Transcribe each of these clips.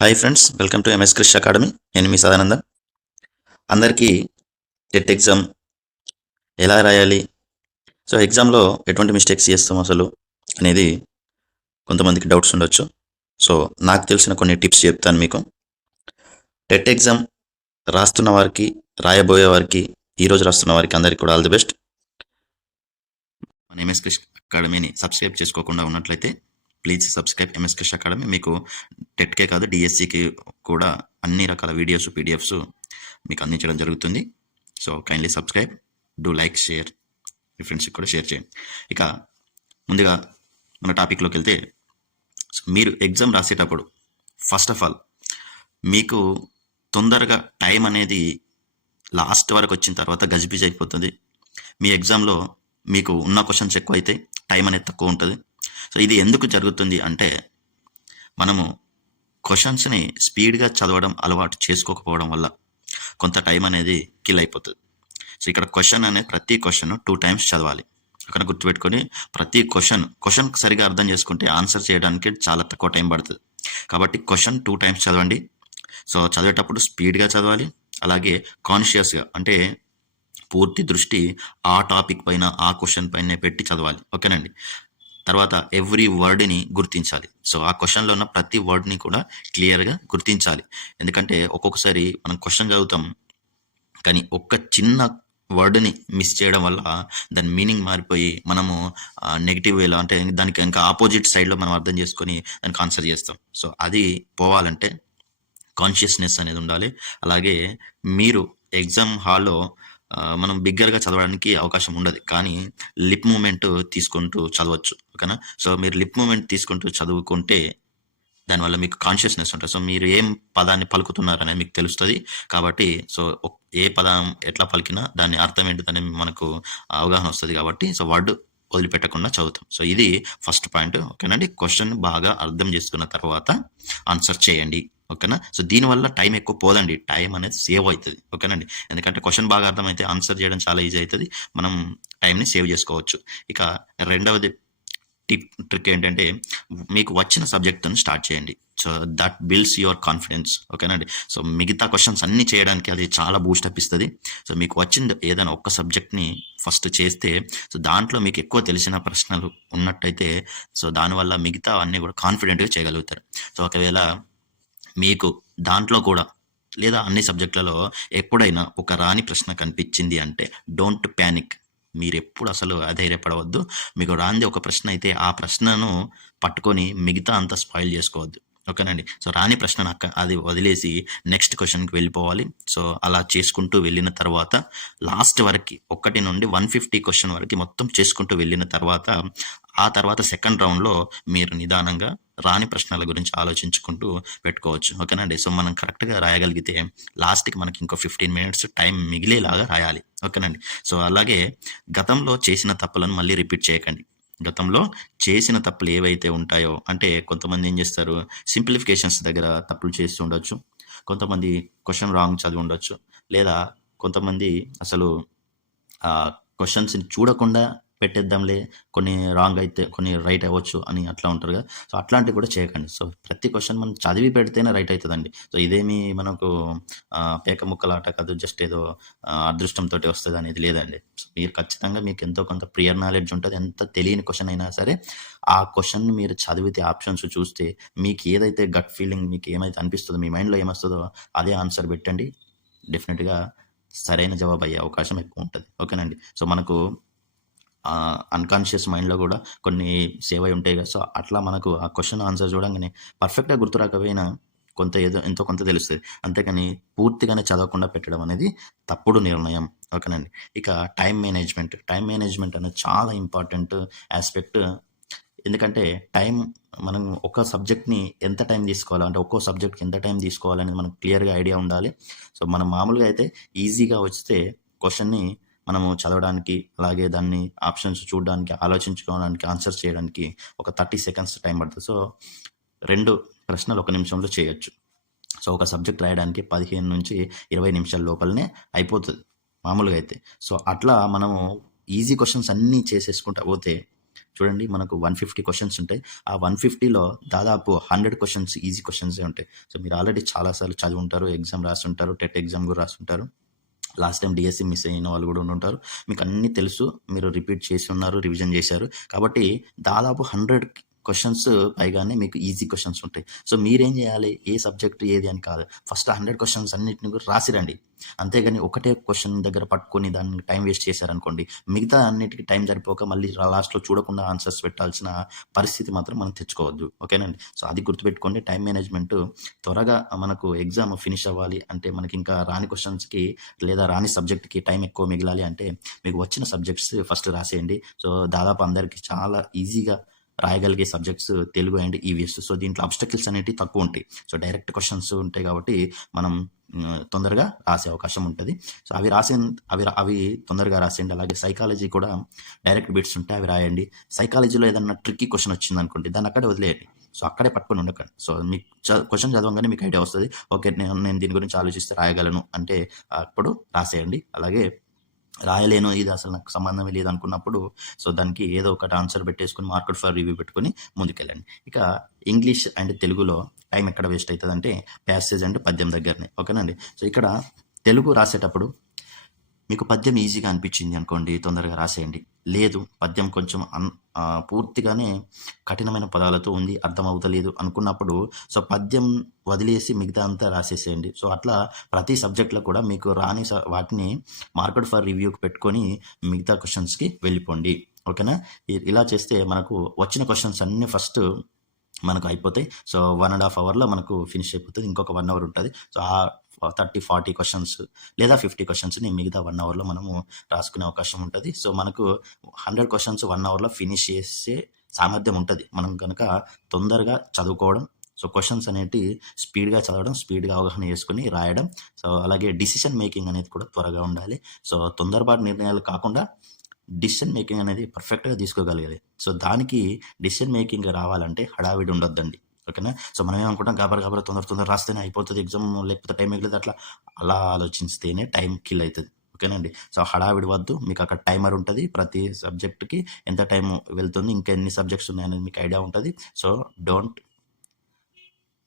Hi friends welcome to M S Krish academy నేను మీ సదానందం అందరికీ టెట్ ఎగ్జామ్ ఎలా రాయాలి? సో ఎగ్జామ్లో ఎటువంటి మిస్టేక్స్ చేస్తాం అసలు అనేది కొంతమందికి డౌట్స్ ఉండొచ్చు. సో నాకు తెలిసిన కొన్ని టిప్స్ చెప్తాను మీకు. టెట్ ఎగ్జామ్ రాస్తున్న వారికి రాయబోయే వారికి ఈరోజు రాస్తున్న వారికి అందరికీ కూడా ఆల్ ది బెస్ట్ మన ఎంఎస్ క్రిష్ అకాడమీని సబ్స్క్రైబ్ చేసుకోకుండా ఉన్నట్లయితే ప్లీజ్ సబ్స్క్రైబ్ ఎంఎస్ అకాడమీ మీకు టెట్కే కాదు డిఎస్సికి కూడా అన్ని రకాల వీడియోస్ పీడిఎఫ్స్ మీకు అందించడం జరుగుతుంది. So kindly subscribe do like share మీ ఫ్రెండ్స్కి కూడా షేర్ చేయండి. ఇక ముందుగా మన టాపిక్లోకి వెళ్తే మీరు ఎగ్జామ్ రాసేటప్పుడు ఫస్ట్ ఆఫ్ ఆల్ మీకు తొందరగా టైం అనేది లాస్ట్ వరకు వచ్చిన తర్వాత గజిబిజి అయిపోతుంది. మీ ఎగ్జామ్లో మీకు ఉన్న క్వశ్చన్స్ ఎక్కువ అయితే టైం అనేది తక్కువ ఉంటుంది. సో ఇది ఎందుకు జరుగుతుంది అంటే మనము క్వశ్చన్స్ని స్పీడ్గా చదవడం అలవాటు చేసుకోకపోవడం వల్ల కొంత టైం అనేది కిల్ అయిపోతుంది. సో ఇక్కడ క్వశ్చన్ అనే ప్రతి క్వశ్చన్ టూ టైమ్స్ చదవాలి. అక్కడ గుర్తుపెట్టుకొని ప్రతి క్వశ్చన్ క్వశ్చన్ సరిగా అర్థం చేసుకుంటే ఆన్సర్ చేయడానికి చాలా తక్కువ టైం పడుతుంది. కాబట్టి క్వశ్చన్ టూ టైమ్స్ చదవండి. సో చదివేటప్పుడు స్పీడ్గా చదవాలి. అలాగే కాన్షియస్గా అంటే పూర్తి దృష్టి ఆ టాపిక్ పైన ఆ క్వశ్చన్ పైన పెట్టి చదవాలి. ఓకేనండి? తర్వాత ఎవ్రీ వర్డ్ని గుర్తించాలి. సో ఆ క్వశ్చన్లో ఉన్న ప్రతి వర్డ్ని కూడా క్లియర్గా గుర్తించాలి. ఎందుకంటే ఒక్కొక్కసారి మనం క్వశ్చన్ చదువుతాం కానీ ఒక్క చిన్న వర్డ్ని మిస్ చేయడం వల్ల దాని మీనింగ్ మారిపోయి మనము నెగిటివ్ వేలో అంటే దానికి ఇంకా ఆపోజిట్ సైడ్లో మనం అర్థం చేసుకొని దానికి ఆన్సర్ చేస్తాం. సో అది పోవాలంటే కాన్షియస్నెస్ అనేది ఉండాలి. అలాగే మీరు ఎగ్జామ్ హాల్లో మనం బిగ్గర్గా చదవడానికి అవకాశం ఉండదు. కానీ లిప్ మూమెంట్ తీసుకుంటూ చదవచ్చు. ఓకేనా? సో మీరు లిప్ మూమెంట్ తీసుకుంటూ చదువుకుంటే దానివల్ల మీకు కాన్షియస్నెస్ ఉంటుంది. సో మీరు ఏం పదాన్ని పలుకుతున్నారు అనేది మీకు తెలుస్తుంది. కాబట్టి సో ఏ పదం ఎట్లా పలికినా దాని అర్థం ఏంటిదని మనకు అవగాహన వస్తుంది కాబట్టి సో వర్డ్ వదిలిపెట్టకుండా చదువుతాం. సో ఇది ఫస్ట్ పాయింట్ ఓకేనండి? క్వశ్చన్ బాగా అర్థం చేసుకున్న తర్వాత ఆన్సర్ చేయండి. ఓకేనా? సో దీనివల్ల టైం ఎక్కువ పోదండి. టైం అనేది సేవ్ అవుతుంది. ఓకేనండి ఎందుకంటే క్వశ్చన్ బాగా అర్థమైతే ఆన్సర్ చేయడం చాలా ఈజీ అవుతుంది. మనం టైంని సేవ్ చేసుకోవచ్చు. ఇక రెండవది టిప్ ట్రిక్ ఏంటంటే మీకు వచ్చిన సబ్జెక్ట్తో స్టార్ట్ చేయండి. So that builds your confidence. ఓకేనండి సో మిగతా క్వశ్చన్స్ అన్ని చేయడానికి అది చాలా బూస్ట్ అప్ ఇస్తుంది. సో మీకు వచ్చింది ఏదైనా ఒక్క సబ్జెక్ట్ని ఫస్ట్ చేస్తే సో దాంట్లో మీకు ఎక్కువ తెలిసిన ప్రశ్నలు ఉన్నట్టయితే సో దానివల్ల మిగతా అన్నీ కూడా కాన్ఫిడెంట్గా చేయగలుగుతారు. సో ఒకవేళ మీకు దాంట్లో కూడా లేదా అన్ని సబ్జెక్టులలో ఎప్పుడైనా ఒక రాని ప్రశ్న కనిపించింది అంటే డోంట్ ప్యానిక్ మీరు ఎప్పుడు అసలు అధైర్యపడవద్దు. మీకు రాంది ఒక ప్రశ్న అయితే ఆ ప్రశ్నను పట్టుకొని మిగతా అంతా స్పాయిల్ చేసుకోవద్దు. ఓకేనండి? సో రాని ప్రశ్న అక్క అది వదిలేసి నెక్స్ట్ క్వశ్చన్కి వెళ్ళిపోవాలి. సో అలా చేసుకుంటూ వెళ్ళిన తర్వాత లాస్ట్ వరకు ఒకటి నుండి వన్ ఫిఫ్టీ క్వశ్చన్ వరకు మొత్తం చేసుకుంటూ వెళ్ళిన తర్వాత ఆ తర్వాత సెకండ్ రౌండ్లో మీరు నిదానంగా రాని ప్రశ్నల గురించి ఆలోచించుకుంటూ పెట్టుకోవచ్చు. ఓకేనండి సో మనం కరెక్ట్గా రాయగలిగితే లాస్ట్కి మనకి ఇంకో ఫిఫ్టీన్ మినిట్స్ టైం మిగిలేలాగా రాయాలి. ఓకేనండి సో అలాగే గతంలో చేసిన తప్పులను మళ్ళీ రిపీట్ చేయకండి. గతంలో చేసిన తప్పులు ఏవైతే ఉంటాయో అంటే కొంతమంది ఏం చేస్తారు? సింప్లిఫికేషన్స్ దగ్గర తప్పులు చేస్తూ ఉండొచ్చు. కొంతమంది క్వశ్చన్ రాంగ్ చదివి ఉండొచ్చు. లేదా కొంతమంది అసలు క్వశ్చన్స్ని చూడకుండా పెట్టేద్దాంలే కొన్ని రాంగ్ అయితే కొన్ని రైట్ అవ్వచ్చు అని అట్లా ఉంటారు కదా. సో అట్లాంటివి కూడా చేయకండి. సో ప్రతి క్వశ్చన్ మనం చదివి పెడితేనే రైట్ అవుతుందండి. సో ఇదేమి మనకు పేక ముక్కల ఆట కాదు జస్ట్ ఏదో అదృష్టంతో వస్తుంది అనేది లేదండి. మీరు ఖచ్చితంగా మీకు ఎంతో కొంత ప్రియర్ నాలెడ్జ్ ఉంటుంది. ఎంత తెలియని క్వశ్చన్ అయినా సరే ఆ క్వశ్చన్ని మీరు చదివితే ఆప్షన్స్ చూస్తే మీకు ఏదైతే గట్ ఫీలింగ్ మీకు ఏమైతే అనిపిస్తుందో మీ మైండ్లో ఏమొస్తుందో అదే ఆన్సర్ పెట్టండి. డెఫినెట్గా సరైన జవాబు అయ్యే అవకాశం ఎక్కువ ఉంటుంది. ఓకేనండి. సో మనకు అన్కాన్షియస్ మైండ్లో కూడా కొన్ని సేవ్ అయి ఉంటాయి కదా. సో అట్లా మనకు ఆ క్వశ్చన్ ఆన్సర్ చూడంగానే పర్ఫెక్ట్గా గుర్తురాకపోయినా కొంత ఏదో ఎంతో కొంత తెలుస్తుంది. అంతేకాని పూర్తిగానే చదవకుండా పెట్టడం అనేది తప్పుడు నిర్ణయం. ఓకేనండి ఇక టైం మేనేజ్మెంట్ టైం మేనేజ్మెంట్ అనేది చాలా ఇంపార్టెంట్ ఆస్పెక్ట్ ఎందుకంటే టైం మనం ఒక సబ్జెక్ట్ని ఎంత టైం తీసుకోవాలి? అంటే ఒక్కో సబ్జెక్ట్కి ఎంత టైం తీసుకోవాలనేది మనకు క్లియర్గా ఐడియా ఉండాలి. సో మనం మామూలుగా అయితే ఈజీగా వస్తే క్వశ్చన్ని మనము చదవడానికి అలాగే దాన్ని ఆప్షన్స్ చూడడానికి ఆలోచించుకోవడానికి ఆన్సర్ చేయడానికి ఒక థర్టీ సెకండ్స్ టైం పడుతుంది. సో రెండు ప్రశ్నలు ఒక నిమిషంలో చేయొచ్చు. సో ఒక సబ్జెక్ట్ రాయడానికి పదిహేను నుంచి ఇరవై నిమిషాల లోపలనే అయిపోతుంది మామూలుగా అయితే. సో అట్లా మనము ఈజీ క్వశ్చన్స్ అన్నీ చేసేసుకుంటా పోతే చూడండి మనకు వన్ ఫిఫ్టీ క్వశ్చన్స్ ఉంటాయి. ఆ వన్ ఫిఫ్టీలో దాదాపు హండ్రెడ్ క్వశ్చన్స్ ఈజీ క్వశ్చన్సే ఉంటాయి. సో మీరు ఆల్రెడీ చాలాసార్లు చదివి ఉంటారు ఎగ్జామ్ రాస్తుంటారు టెట్ ఎగ్జామ్ కూడా రాస్తుంటారు. లాస్ట్ టైం డిఎస్సి మిస్ అయిన వాళ్ళు కూడా ఉంటారు. మీకు అన్నీ తెలుసు. మీరు రిపీట్ చేసి ఉన్నారు రివిజన్ చేశారు. కాబట్టి దాదాపు హండ్రెడ్ క్వశ్చన్స్ పైగానే మీకు ఈజీ క్వశ్చన్స్ ఉంటాయి. సో మీరేం చేయాలి? ఏ సబ్జెక్ట్ ఏది అని కాదు. ఫస్ట్ హండ్రెడ్ క్వశ్చన్స్ అన్నిటిని కూడా రాసిరండి. అంతేగాని ఒకటే క్వశ్చన్ దగ్గర పట్టుకొని దాన్ని టైం వేస్ట్ చేశారనుకోండి మిగతా అన్నిటికీ టైం సరిపోక మళ్ళీ లాస్ట్లో చూడకుండా ఆన్సర్స్ పెట్టాల్సిన పరిస్థితి మాత్రం మనం తెచ్చుకోవద్దు. ఓకేనండి సో అది గుర్తుపెట్టుకోండి. టైం మేనేజ్మెంట్ త్వరగా మనకు ఎగ్జామ్ ఫినిష్ అవ్వాలి అంటే మనకి ఇంకా రాని క్వశ్చన్స్కి లేదా రాని సబ్జెక్ట్కి టైం ఎక్కువ మిగలాలి అంటే మీకు వచ్చిన సబ్జెక్ట్స్ ఫస్ట్ రాసేయండి. సో దాదాపు అందరికీ చాలా ఈజీగా రాయగలిగే subjects Telugu and E V S so దీంట్లో అబ్స్టకిల్స్ అనేవి తక్కువ ఉంటాయి. సో డైరెక్ట్ క్వశ్చన్స్ ఉంటాయి కాబట్టి మనం తొందరగా రాసే అవకాశం ఉంటుంది. సో అవి రాసే అవి అవి తొందరగా రాసేయండి. అలాగే సైకాలజీ కూడా డైరెక్ట్ బిట్స్ ఉంటాయి అవి రాయండి. సైకాలజీలో ఏదన్నా ట్రిక్కీ క్వశ్చన్ వచ్చింది అనుకోండి దాన్ని అక్కడే వదిలేయండి. సో అక్కడే పట్టుకొని ఉండకండి. సో మీకు క్వశ్చన్ చదవగానే మీకు ఐడియా వస్తుంది. ఓకే నేను నేను దీని గురించి ఆలోచిస్తే రాయగలను అంటే అప్పుడు రాసేయండి. అలాగే రాయలేను ఇది అసలు నాకు సంబంధమే లేదు అనుకున్నప్పుడు సో దానికి ఏదో ఒకటి ఆన్సర్ పెట్టేసుకుని మార్కెట్ ఫర్ రివ్యూ పెట్టుకుని ముందుకెళ్ళండి. ఇక ఇంగ్లీష్ అండ్ తెలుగులో టైం ఎక్కడ వేస్ట్ అవుతుంది అంటే ప్యాసేజ్ అండ్ పద్యం దగ్గరనే. ఓకేనండి సో ఇక్కడ తెలుగు రాసేటప్పుడు మీకు పద్యం ఈజీగా అనిపించింది అనుకోండి తొందరగా రాసేయండి. లేదు పద్యం కొంచెం అన్ పూర్తిగానే కఠినమైన పదాలతో ఉంది అర్థం అవుతలేదు అనుకున్నప్పుడు సో పద్యం వదిలేసి మిగతా అంతా రాసేసేయండి. సో అట్లా ప్రతి సబ్జెక్ట్లో కూడా మీకు రాని స- వాటిని మార్కెట్ ఫర్ రివ్యూకి పెట్టుకొని మిగతా క్వశ్చన్స్కి వెళ్ళిపోండి. ఓకేనా? ఇ- ఇలా చేస్తే మనకు వచ్చిన క్వశ్చన్స్ అన్నీ ఫస్ట్ మనకు అయిపోతాయి. సో వన్ అండ్ హాఫ్ అవర్లో మనకు ఫినిష్ అయిపోతుంది ఇంకొక వన్ అవర్ ఉంటుంది. సో ఆ థర్టీ ఫార్టీ క్వశ్చన్స్ లేదా ఫిఫ్టీ క్వశ్చన్స్ని మిగతా వన్ అవర్లో మనము రాసుకునే అవకాశం ఉంటుంది. సో మనకు హండ్రెడ్ క్వశ్చన్స్ వన్ అవర్లో ఫినిష్ చేసే సామర్థ్యం ఉంటుంది. మనం కనుక తొందరగా చదువుకోవడం సో క్వశ్చన్స్ అనేటి స్పీడ్గా చదవడం స్పీడ్గా అవగాహన చేసుకుని రాయడం సో అలాగే డిసిషన్ మేకింగ్ అనేది కూడా త్వరగా ఉండాలి. సో తొందరపాటు నిర్ణయాలు కాకుండా డిసిషన్ మేకింగ్ అనేది పర్ఫెక్ట్గా తీసుకోగలిగేది సో దానికి డిసిషన్ మేకింగ్ రావాలంటే హడావిడి ఉండొద్దండి. ఓకేనా? సో మనం ఏమనుకుంటాం గాబర్ గాబర్ తొందర తొందర రాస్తేనే అయిపోతుంది ఎగ్జామ్ లేకపోతే టైం మిగిలితే అట్లా. అలా ఆలోచిస్తేనే టైం కిల్ అవుతుంది ఓకేనండి సో హడావిడి వద్దు మీకు అక్కడ టైమర్ ఉంటుంది ప్రతి సబ్జెక్ట్కి. ఎంత టైం వెళ్తుంది ఇంకా ఎన్ని సబ్జెక్ట్స్ ఉన్నాయనేది మీకు ఐడియా ఉంటుంది. So don't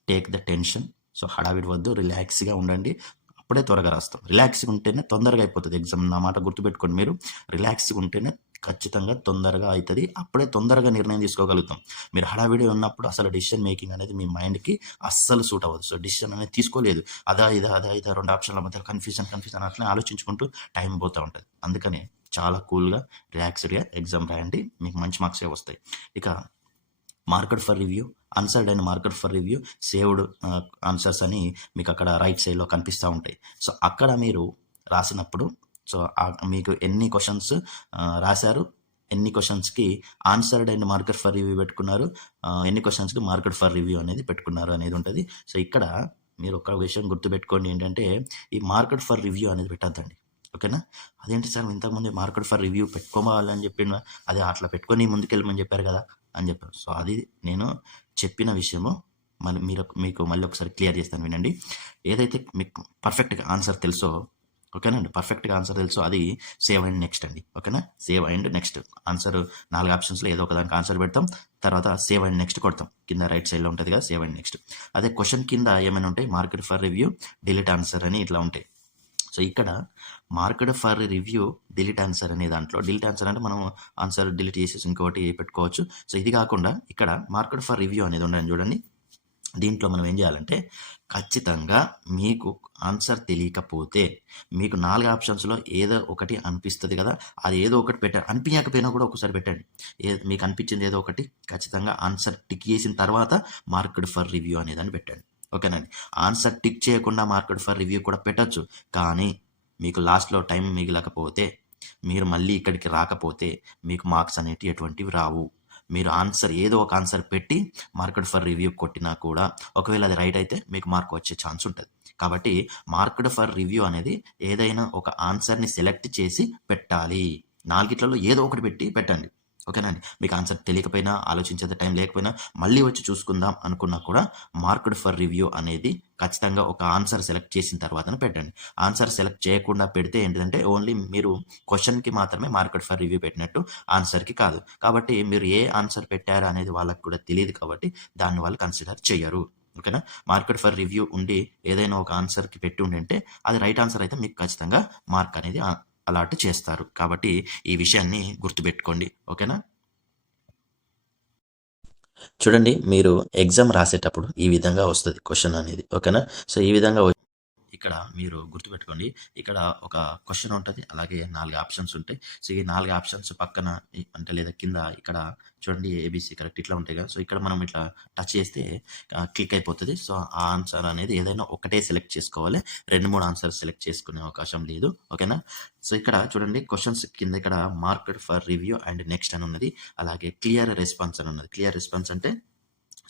take the tension. So హడావిడి వద్దు రిలాక్స్గా ఉండండి. అప్పుడే త్వరగా రాస్తాం. రిలాక్స్గా ఉంటేనే తొందరగా అయిపోతుంది ఎగ్జామ్. నా మాట గుర్తుపెట్టుకోండి మీరు. రిలాక్స్గా ఉంటేనే ఖచ్చితంగా తొందరగా అవుతుంది అప్పుడే తొందరగా నిర్ణయం తీసుకోగలుగుతాం. మీరు హడావిడి ఉన్నప్పుడు అసలు డిసిషన్ మేకింగ్ అనేది మీ మైండ్కి అస్సలు సూట్ అవ్వదు. సో డిసిషన్ అనేది తీసుకోలేదు. అదా ఇదా అదా ఇదా రెండు ఆప్షన్ల మధ్య కన్ఫ్యూజన్ కన్ఫ్యూజన్ అట్లా ఆలోచించుకుంటూ టైం పోతూ ఉంటుంది. అందుకని చాలా కూల్గా రిలాక్స్డ్గా ఎగ్జామ్ రాయండి. మీకు మంచి మార్క్సే వస్తాయి. ఇక marked for review answered and marked for review saved answers అని మీకు అక్కడ రైట్ సైడ్లో కనిపిస్తూ ఉంటాయి. సో అక్కడ మీరు రాసినప్పుడు సో మీకు ఎన్ని క్వశ్చన్స్ రాశారు ఎన్ని క్వశ్చన్స్కి answered and marked for review పెట్టుకున్నారు ఎన్ని క్వశ్చన్స్కి మార్కెట్ ఫర్ రివ్యూ అనేది పెట్టుకున్నారు అనేది ఉంటుంది. సో ఇక్కడ మీరు ఒక విషయం గుర్తుపెట్టుకోండి ఏంటంటే ఈ మార్కెట్ ఫర్ రివ్యూ అనేది పెట్టద్దండి. ఓకేనా అదేంటి సార్ ఇంతకుముందు మార్కెట్ ఫర్ రివ్యూ పెట్టుకోవాలని చెప్పిన అది అట్లా పెట్టుకొని ముందుకెళ్ళమని చెప్పారు కదా అని చెప్పారు. సో అది నేను చెప్పిన విషయము మళ్ళీ మీరు మీకు మళ్ళీ ఒకసారి క్లియర్ చేస్తాను వినండి. ఏదైతే మీకు పర్ఫెక్ట్గా ఆన్సర్ తెలుసో ఓకేనండి పర్ఫెక్ట్గా ఆన్సర్ తెలుసు. అది సేవ్ అండ్ నెక్స్ట్ అండి. ఓకేనా? Save and next. ఆన్సర్ నాలుగు ఆప్షన్స్లో ఏదో ఒక దానికి ఆన్సర్ పెడతాం. తర్వాత సేవ్ అండ్ నెక్స్ట్ కొడతాం. కింద రైట్ సైడ్లో ఉంటుంది కదా సేవ్ అండ్ నెక్స్ట్. అదే క్వశ్చన్ కింద ఏమైనా ఉంటాయి marked for review delete answer అని ఇట్లా ఉంటాయి. సో ఇక్కడ marked for review delete answer అనే దాంట్లో. డిలీట్ ఆన్సర్ అంటే మనం ఆన్సర్ డిలీట్ చేసేసి ఇంకోటి పెట్టుకోవచ్చు. సో ఇది కాకుండా ఇక్కడ మార్కెట్ ఫర్ రివ్యూ అనేది ఉండండి చూడండి. దీంట్లో మనం ఏం చేయాలంటే ఖచ్చితంగా మీకు ఆన్సర్ తెలియకపోతే మీకు నాలుగు ఆప్షన్స్లో ఏదో ఒకటి అనిపిస్తుంది కదా అది ఏదో ఒకటి పెట్టారు అనిపించకపోయినా కూడా ఒకసారి పెట్టండి. ఏ మీకు అనిపించింది ఏదో ఒకటి ఖచ్చితంగా ఆన్సర్ టిక్ చేసిన తర్వాత మార్కెడ్ ఫర్ రివ్యూ అనేదాన్ని పెట్టండి. ఓకేనండి ఆన్సర్ టిక్ చేయకుండా మార్కెడ్ ఫర్ రివ్యూ కూడా పెట్టచ్చు కానీ మీకు లాస్ట్లో టైం మిగిలకపోతే మీరు మళ్ళీ ఇక్కడికి రాకపోతే మీకు మార్క్స్ అనేటివి ఎటువంటివి రావు. మీరు ఆన్సర్ ఏదో ఒక ఆన్సర్ పెట్టి మార్కెట్ ఫర్ రివ్యూ కొట్టినా కూడా ఒకవేళ అది రైట్ అయితే మీకు మార్క్ వచ్చే ఛాన్స్ ఉంటుంది. కాబట్టి మార్కెట్ ఫర్ రివ్యూ అనేది ఏదైనా ఒక ఆన్సర్ని సెలెక్ట్ చేసి పెట్టాలి. నాలుగిట్లలో ఏదో ఒకటి పెట్టి పెట్టండి. ఓకేనా అండి? మీకు ఆన్సర్ తెలియకపోయినా ఆలోచించేంత టైం లేకపోయినా మళ్ళీ వచ్చి చూసుకుందాం అనుకున్నా కూడా మార్క్డ్ ఫర్ రివ్యూ అనేది ఖచ్చితంగా ఒక ఆన్సర్ సెలెక్ట్ చేసిన తర్వాతనే పెట్టండి. ఆన్సర్ సెలెక్ట్ చేయకుండా పెడితే ఏంటంటే ఓన్లీ మీరు క్వశ్చన్కి మాత్రమే మార్కెట్ ఫర్ రివ్యూ పెట్టినట్టు ఆన్సర్కి కాదు. కాబట్టి మీరు ఏ ఆన్సర్ పెట్టారు అనేది వాళ్ళకి కూడా తెలియదు కాబట్టి దాన్ని వాళ్ళు కన్సిడర్ చేయరు ఓకేనా? మార్కెట్ ఫర్ రివ్యూ ఉండి ఏదైనా ఒక ఆన్సర్కి పెట్టి ఉండి అంటే అది రైట్ ఆన్సర్ అయితే మీకు ఖచ్చితంగా మార్క్ అనేది అలాట్ చేస్తారు. కాబట్టి ఈ విషయాన్ని గుర్తుపెట్టుకోండి. ఓకేనా? చూడండి మీరు ఎగ్జామ్ రాసేటప్పుడు ఈ విధంగా వస్తుంది క్వశ్చన్ అనేది. ఓకేనా? సో ఈ విధంగా ఇక్కడ మీరు గుర్తుపెట్టుకోండి. ఇక్కడ ఒక క్వశ్చన్ ఉంటుంది. అలాగే నాలుగు ఆప్షన్స్ ఉంటాయి. సో ఈ నాలుగు ఆప్షన్స్ పక్కన అంటే లేదా కింద ఇక్కడ చూడండి ఏబీసీ కరెక్ట్ ఇట్లా ఉంటాయి కదా. సో ఇక్కడ మనం ఇట్లా టచ్ చేస్తే క్లిక్ అయిపోతుంది. సో ఆ ఆన్సర్ అనేది ఏదైనా ఒకటే సెలెక్ట్ చేసుకోవాలి. రెండు మూడు ఆన్సర్ సెలెక్ట్ చేసుకునే అవకాశం లేదు. ఓకేనా సో ఇక్కడ చూడండి. క్వశ్చన్స్ కింద ఇక్కడ marked for review and next అని ఉన్నది. అలాగే క్లియర్ రెస్పాన్స్ అని ఉన్నది. క్లియర్ రెస్పాన్స్ అంటే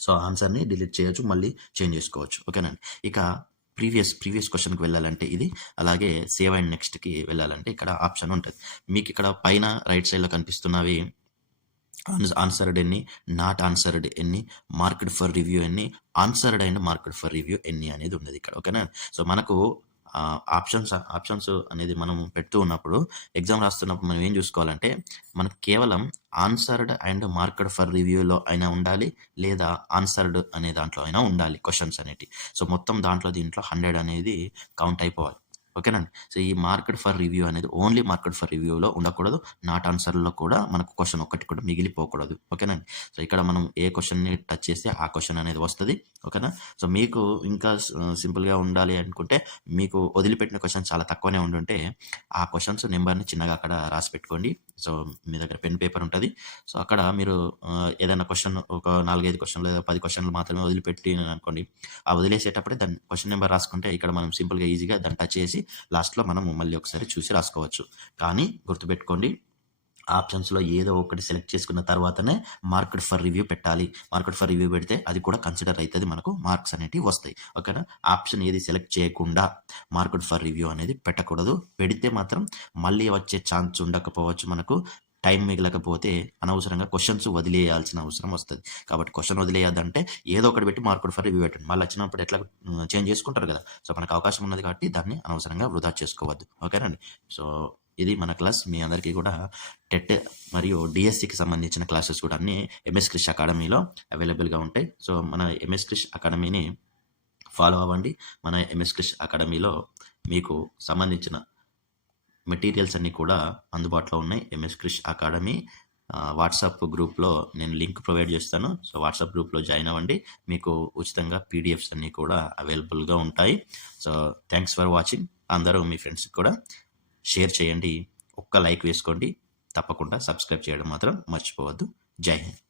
సో ఆన్సర్ని డిలీట్ చేయొచ్చు మళ్ళీ చేంజ్ చేసుకోవచ్చు. ఓకేనండి ఇక ప్రీవియస్ ప్రీవియస్ క్వశ్చన్కి వెళ్ళాలంటే ఇది. అలాగే సేవ్ అండ్ నెక్స్ట్కి వెళ్ళాలంటే ఇక్కడ ఆప్షన్ ఉంటుంది. మీకు ఇక్కడ పైన రైట్ సైడ్లో కనిపిస్తున్నవి ఆన్సర్డ్ ఎన్ని నాట్ ఆన్సర్డ్ ఎన్ని మార్కెడ్ ఫర్ రివ్యూ ఎన్ని answered and marked for review ఎన్ని అనేది ఉన్నది ఇక్కడ. ఓకేనా? సో మనకు ఆప్షన్స్ ఆప్షన్స్ అనేది మనం పెడుతూ ఉన్నప్పుడు ఎగ్జామ్ రాస్తున్నప్పుడు మనం ఏం చూసుకోవాలంటే మనకు కేవలం ఆన్సర్డ్ అండ్ మార్క్డ్ ఫర్ రివ్యూలో అయినా ఉండాలి లేదా ఆన్సర్డ్ అనే దాంట్లో అయినా ఉండాలి క్వశ్చన్స్ అనేటి సో మొత్తం దాంట్లో దీంట్లో హండ్రెడ్ అనేది కౌంట్ అయిపోవాలి. ఓకేనండి. సో ఈ మార్కెట్ ఫర్ రివ్యూ అనేది ఓన్లీ మార్కెట్ ఫర్ రివ్యూలో ఉండకూడదు. నాట్ ఆన్సర్లో కూడా మనకు క్వశ్చన్ ఒకటి కూడా మిగిలిపోకూడదు. ఓకేనండి. సో ఇక్కడ మనం ఏ క్వశ్చన్ని టచ్ చేస్తే ఆ క్వశ్చన్ అనేది వస్తుంది. ఓకేనా? సో మీకు ఇంకా సింపుల్గా ఉండాలి అనుకుంటే మీకు వదిలిపెట్టిన క్వశ్చన్ చాలా తక్కువనే ఉండుంటే ఆ క్వశ్చన్స్ నెంబర్ని చిన్నగా అక్కడ రాసి పెట్టుకోండి. సో మీ దగ్గర పెన్ పేపర్ ఉంటుంది. సో అక్కడ మీరు ఏదైనా క్వశ్చన్ ఒక నాలుగైదు క్వశ్చన్లు లేదా పది క్వశ్చన్లు మాత్రమే వదిలిపెట్టి అనుకోండి ఆ వదిలేసేటప్పుడే దాని క్వశ్చన్ నెంబర్ రాసుకుంటే ఇక్కడ మనం సింపుల్గా ఈజీగా దాన్ని టచ్ చేసి లాస్ట్లో మనం మళ్ళీ ఒకసారి చూసి రాసుకోవచ్చు. కానీ గుర్తుపెట్టుకోండి ఆప్షన్స్లో ఏదో ఒకటి సెలెక్ట్ చేసుకున్న తర్వాతనే మార్కెట్ ఫర్ రివ్యూ పెట్టాలి. మార్కెట్ ఫర్ రివ్యూ పెడితే అది కూడా కన్సిడర్ అవుతుంది మనకు మార్క్స్ అనేటివి వస్తాయి. ఓకేనా? ఆప్షన్ ఏది సెలెక్ట్ చేయకుండా మార్కెట్ ఫర్ రివ్యూ అనేది పెట్టకూడదు. పెడితే మాత్రం మళ్ళీ వచ్చే ఛాన్స్ ఉండకపోవచ్చు మనకు. టైం మిగలకపోతే అనవసరంగా క్వశ్చన్స్ వదిలేయాల్సిన అవసరం వస్తుంది. కాబట్టి క్వశ్చన్ వదిలేయద్దంటే ఏదో ఒకటి పెట్టి మార్కుడు ఫర్ రివ్యూ పెట్టండి. మళ్ళీ వచ్చినప్పుడు ఎట్లా చేంజ్ చేసుకుంటారు కదా. సో మనకు అవకాశం ఉన్నది కాబట్టి దాన్ని అనవసరంగా వృధా చేసుకోవద్దు. ఓకేనండి సో ఇది మన క్లాస్. మీ అందరికీ కూడా టెట్ మరియు డిఎస్సికి సంబంధించిన క్లాసెస్ కూడా అన్ని ఎంఎస్ క్రిష్ అకాడమీలో అవైలబుల్గా ఉంటాయి. సో మన ఎంఎస్ క్రిష్ అకాడమీని ఫాలో అవ్వండి. మన ఎంఎస్ క్రిష్ అకాడమీలో మీకు సంబంధించిన మెటీరియల్స్ అన్నీ కూడా అందుబాటులో ఉన్నాయి. MS Krish academy. వాట్సాప్ గ్రూప్లో నేను లింక్ ప్రొవైడ్ చేస్తాను. సో వాట్సాప్ గ్రూప్లో జాయిన్ అవ్వండి. మీకు ఉచితంగా పీడిఎఫ్స్ అన్నీ కూడా అవైలబుల్గా ఉంటాయి. So thanks for watching. అందరూ మీ ఫ్రెండ్స్కి కూడా షేర్ చేయండి. ఒక్క లైక్ వేసుకోండి. తప్పకుండా సబ్స్క్రైబ్ చేయడం మాత్రం మర్చిపోవద్దు. జై హింద్.